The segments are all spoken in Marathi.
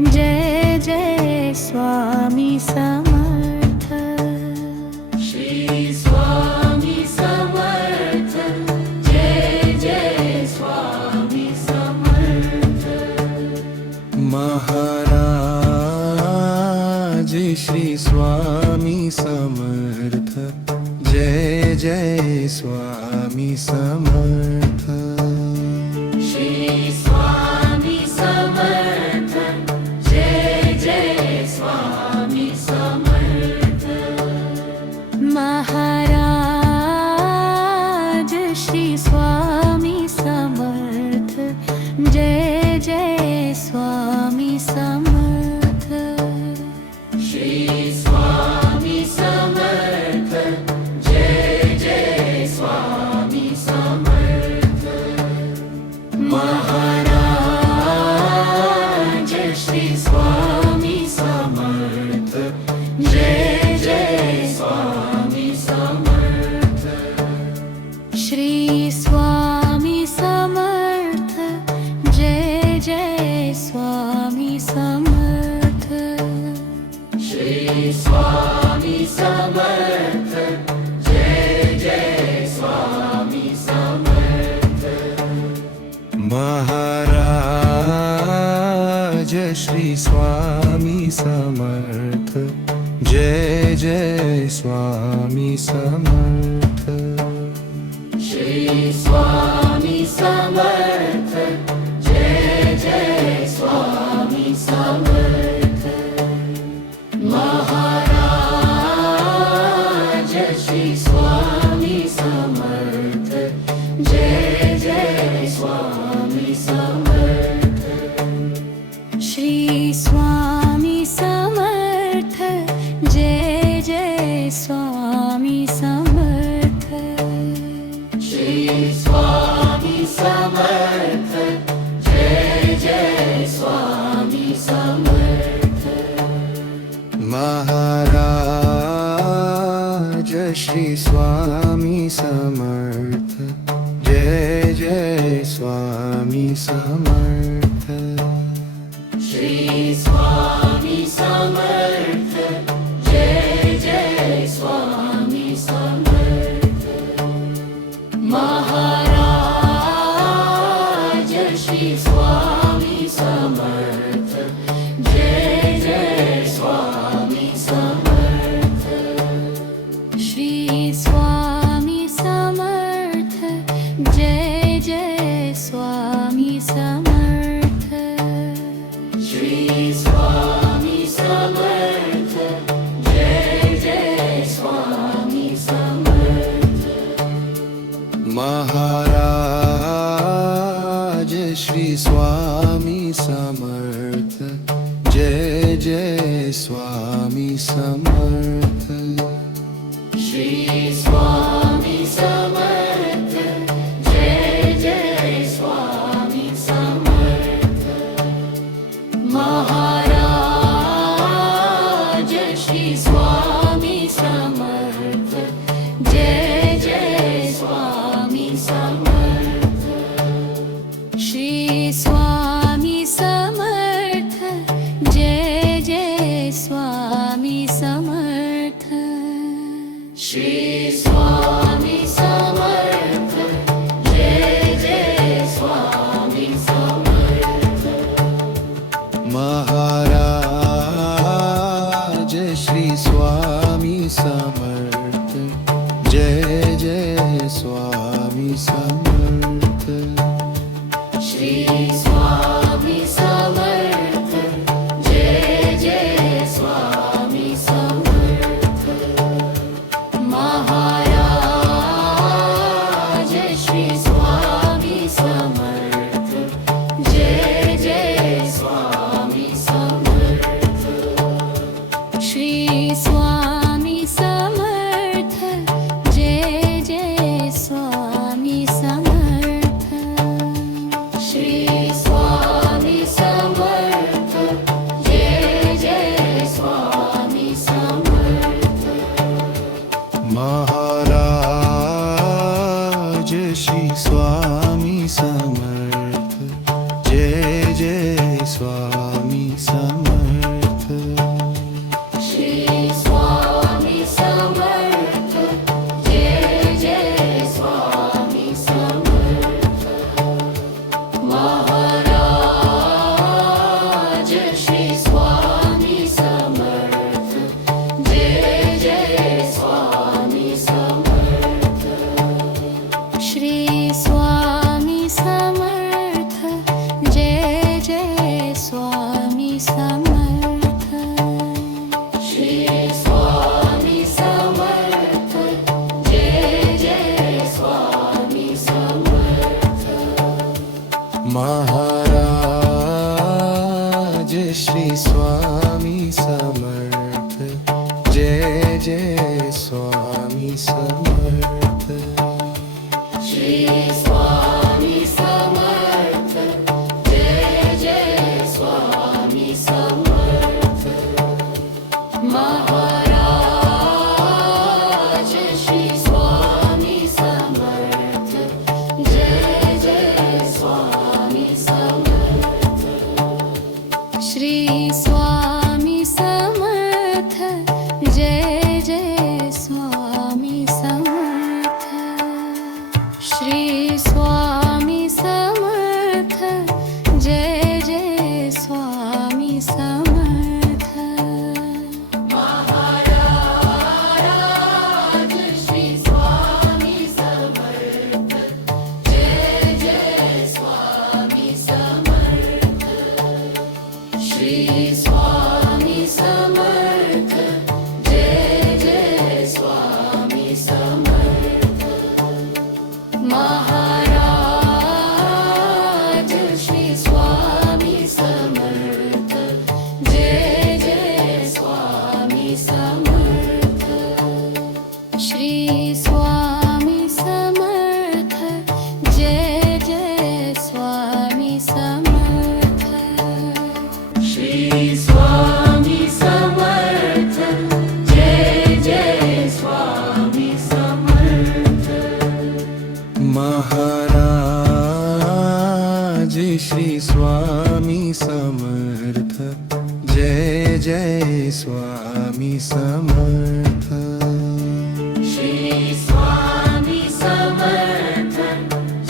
जय जय स्वामी समर्थ। श्री स्वामी समर्थ। जय जय स्वामी समर्थ। महाराज श्री स्वामी समर्थ। जय जय स्वामी समर्थ। श्री स्वामी समर्थ। जय जय स्वामी समर्थ। महाराज श्री स्वामी समर्थ। जय जय स्वामी समर्थ। श्री स्वामी समर्थ। जय जय स्वामी समर्थ। महाराज श्री स्वामी समर्थ। जय जय स्वामी समर्थ। श्री स्वामी समर्थ। जय जय स्वामी समर्थ। श्री स्वामी समर्थ। जय जय स्वामी समर्थ। महाराज श्री स्वामी समर्थ। जय जय स्वामी समर्थ। श्री स्वामी समर्थ। जय जय स्वामी समर्थ। महाराज श्री स्वामी समर्थ। जय जय स्वामी समर्थ। श्री स्वामी समर्थ। जय जय स्वामी समर्थ। श्री स्वामी समर्थ। जय जय स्वामी समर्थ। महाराज श्री स्वामी समर्थ। जय जय स्वामी समर्थ। श्री स्वामी समर्थ। जय जय स्वामी समर्थ। महाराज श्री स्वामी समर्थ। जय जय स्वामी समर्थ। श्री स्वामी समर्थ। जय जय स्वामी समर्थ। श्री स्वामी समर्थ। जय जय स्वामी समर्थ। महाराज श्री स्वामी समर्थ। जय जय स्वामी समर्थ। श्री स्वामी समर्थ। जय जय स्वामी समर्थ। महाराज श्री स्वामी समर्थ। जय जय स्वामी समर्थ। श्री स्वामी समर्थ। जय जय स्वामी समर्थ। श्री स्वामी समर्थ। जय जय स्वामी समर्थ। महाराज श्री स्वामी समर्थ। जय जय स्वामी समर्थ। श्री स्वामी समर्थ। जय जय स्वामी समर्थ। महाराज श्री स्वामी समर्थ। जय जय स्वामी समर्थ। श्री स्वामी समर्थ। जय जय स्वामी समर्थ। समर्थ श्री स्वामी समर्थ जय जय स्वामी समर्थ महाराज श्री स्वामी समर्थ जय जय स्वामी समर्थ श्री स्वामी समर्थ जय जय स्वामी समर्थ श्री स्वामी समर्थ जय जय स्वामी समर्थ महाराज श्री स्वामी समर्थ जय जय स्वामी समर्थ श्री स्वामी समर्थ जय जय स्वामी समर्थ महाराज श्री स्वामी समर्थ जय जय स्वामी समर्थ श्री स्वामी समर्थ जय जय स्वामी समर्थ श्री स्वामी समर्थ जय जय स्वामी समर्थ महाराज श्री स्वामी समर्थ जय जय स्वामी समर्थ श्री स्वामी समर्थ जय जय स्वामी समर्थ महाराज श्री स्वामी समर्थ जय जय स्वामी समर्थ श्री स्वामी समर्थ जय जय स्वामी समर्थ श्री स्वामी समर्थ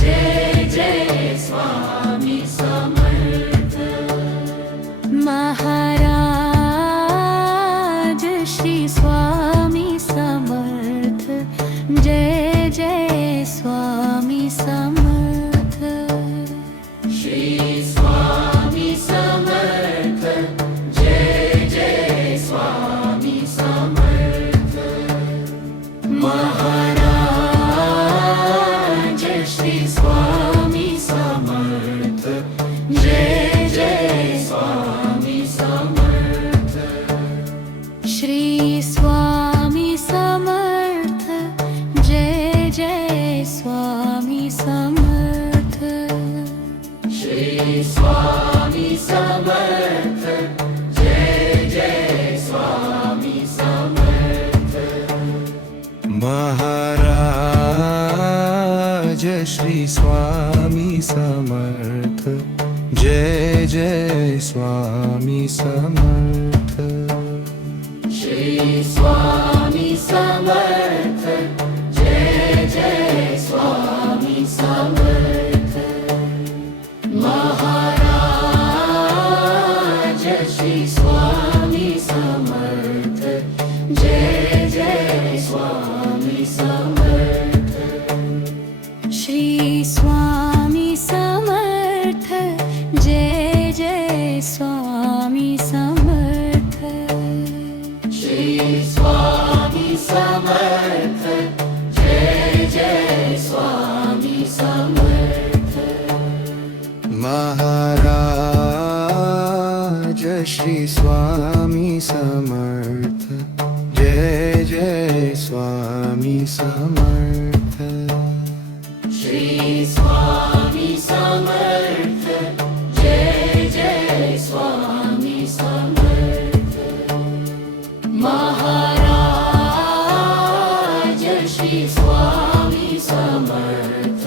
जय जय स्वामी समर्थ महाराज श्री स्वामी समर्थ जय जय स्वामी समर्थ श्री स्वामी समर्थ जय जय स्वामी समर्थ महाराज श्री स्वामी समर्थ जय जय स्वामी समर्थ श्री स्वामी समर्थ जय जय स्वामी समर्थ महाराज श्री स्वामी समर्थ जय जय स्वामी समर्थ श्री स्वामी समर्थ जय जय स्वामी समर्थ श्री स्वामी समर्थ जय जय स्वामी समर्थ महाराज श्री स्वामी समर्थ जय जय स्वामी समर्थ श्री स्वामी समर्थ जय जय स्वामी समर्थ महाराज श्री स्वामी समर्थ जय जय स्वामी समर्थ श्री स्वामी समर्थ जय जय स्वामी समर्थ श्री स्वामी समर्थ जय जय स्वामी समर्थ महाराज श्री स्वामी समर्थ जय जय स्वामी समर्थ श्री स्वामी समर्थ जय जय स्वामी समर्थ महाराज श्री स्वामी समर्थ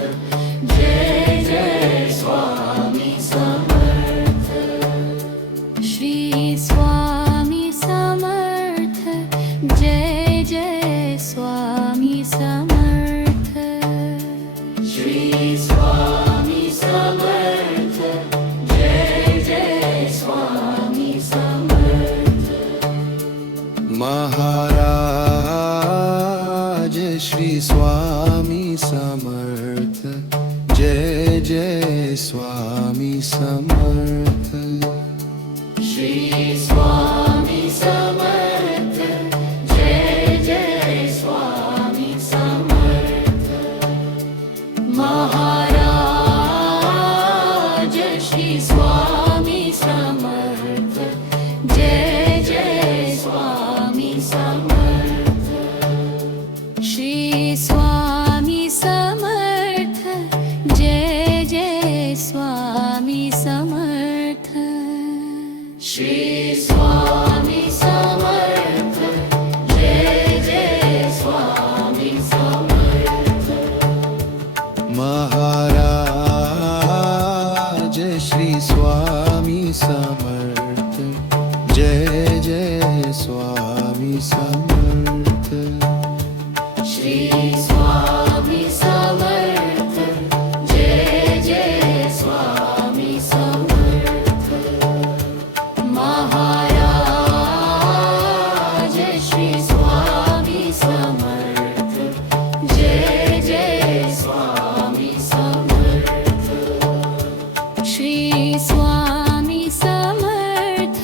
जय जय स्वामी समर्थ श्री महाराज श्री स्वामी समर्थ जय जय स्वामी समर्थ श्री स्वामी समर्थ जय जय स्वामी समर्थ महाराज श्री स्वामी समर्थ जय जय स्वामी समर्थ श्री स्वामी समर्थ जय जय स्वामी समर्थ श्री स्वामी समर्थ जय जय स्वामी समर्थ महाराज श्री स्वामी समर्थ जय जय स्वामी समर्थ श्री स्वामी समर्थ जय जय स्वामी समर्थ महाराज श्री स्वामी समर्थ जय जय स्वामी समर्थ श्री स्वामी समर्थ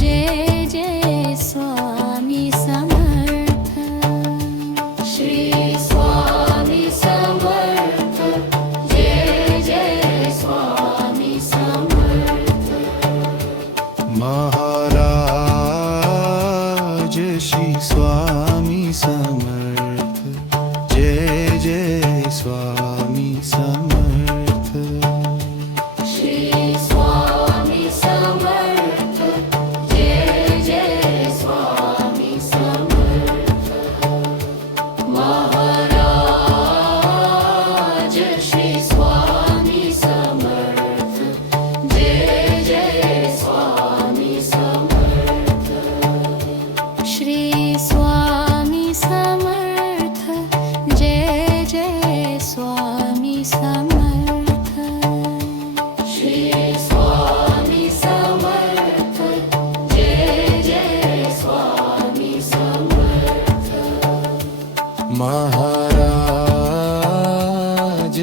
जय जय स्वामी समर्थ श्री स्वामी समर्थ जय जय स्वामी समर्थ महाराज श्री स्वामी समर्थ जय जय स्वामी समर्थ श्री स्वामी समर्थ जय जय स्वामी समर्थ महाराज श्री स्वामी समर्थ जय जय स्वामी समर्थ श्री स्वामी समर्थ जय जय स्वामी समर्थ श्री स्वामी समर्थ जय जय स्वामी समर्थ महाराज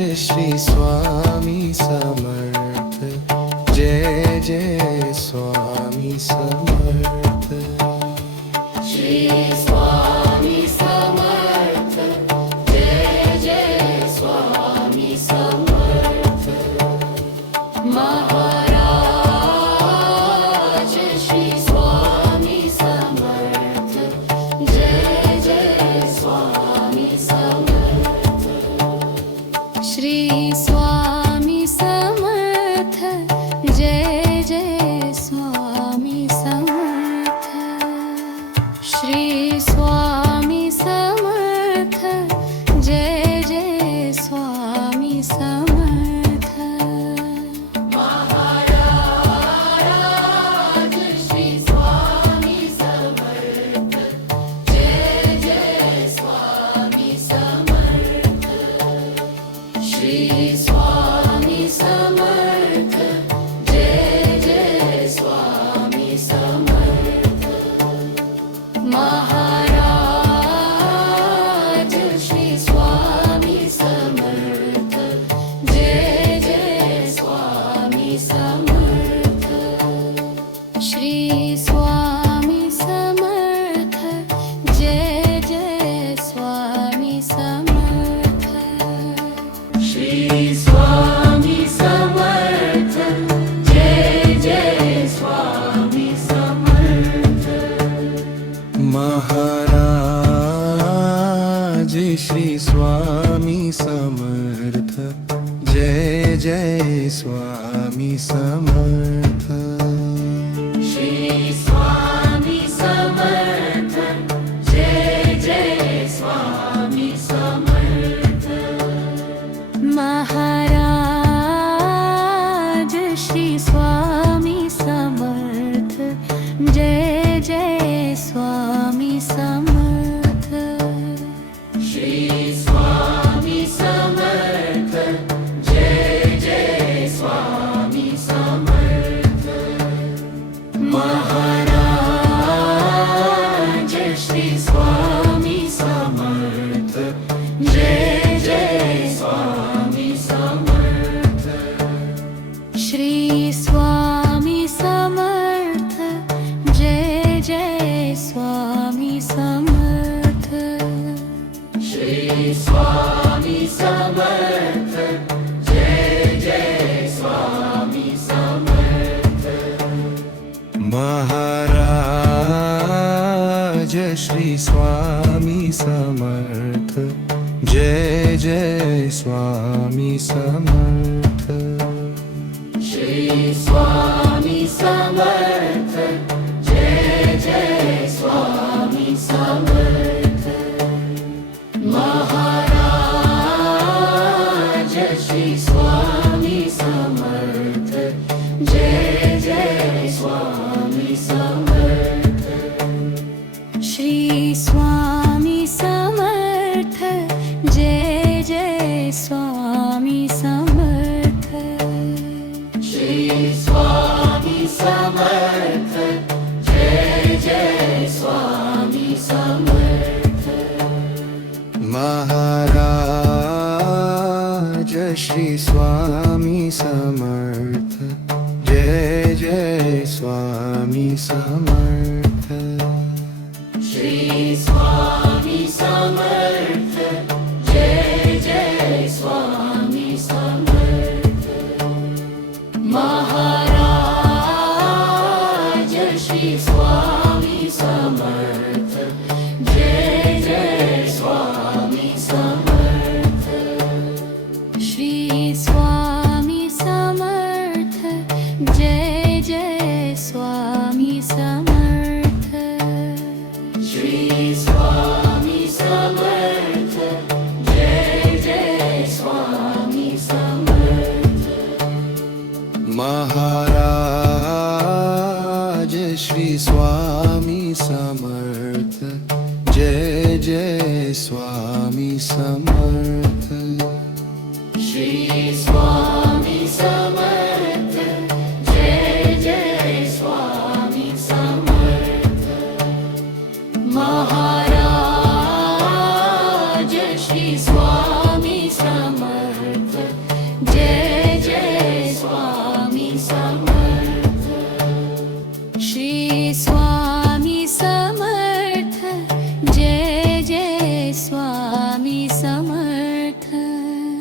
श्री स्वामी समर्थ जय जय स्वामी समर्थ श्री स्वामी समर्थ जय जय स्वामी समर्थ महाराज श्री स्वामी समर्थ जय जय स्वामी समर्थ श्री स्वामी समर्थ जय जय स्वामी समर्थ श्री स्वामी समर्थ जय जय स्वामी समर्थ महाराज श्री स्वामी समर्थ जय जय स्वामी समर्थ श्री स्वामी समर्थ जय जय स्वामी समर्थ महाराज श्री स्वामी समर्थ जय जय स्वामी समर्थ श्री स्वामी समर्थ जय जय स्वामी समर्थ श्री स्वामी समर्थ जय जय स्वामी समर्थ महाराज श्री स्वामी समर्थ जय जय स्वामी समर्थ श्री स्वामी समर्थ जय जय स्वामी समर्थ महाराज श्री स्वामी समर्थ जय जय स्वामी समर्थ श्री स्वामी समर्थ जय जय स्वामी समर्थ महाराज श्री स्वामी समर्थ जय जय स्वामी समर्थ श्री स्वामी समर्थ जय जय स्वामी समर्थ महाराज श्री स्वामी समर्थ जय जय स्वामी समर्थ श्री स्वामी समर्थ जय जय स्वामी समर्थ श्री स्वामी समर्थ जय जय स्वामी समर्थ महाराज श्री स्वामी समर्थ जय जय स्वामी समर्थ श्री स्वामी समर्थ जय जय स्वामी समर्थ महाराज श्री स्वामी समर्थ जय जय स्वामी समर्थ श्री स्वामी समर्थ जय जय स्वामी समर्थ श्री स्वामी समर्थ जय जय स्वामी समर्थ महाराज श्री स्वामी समर्थ जय जय स्वामी समर्थ श्री स्वामी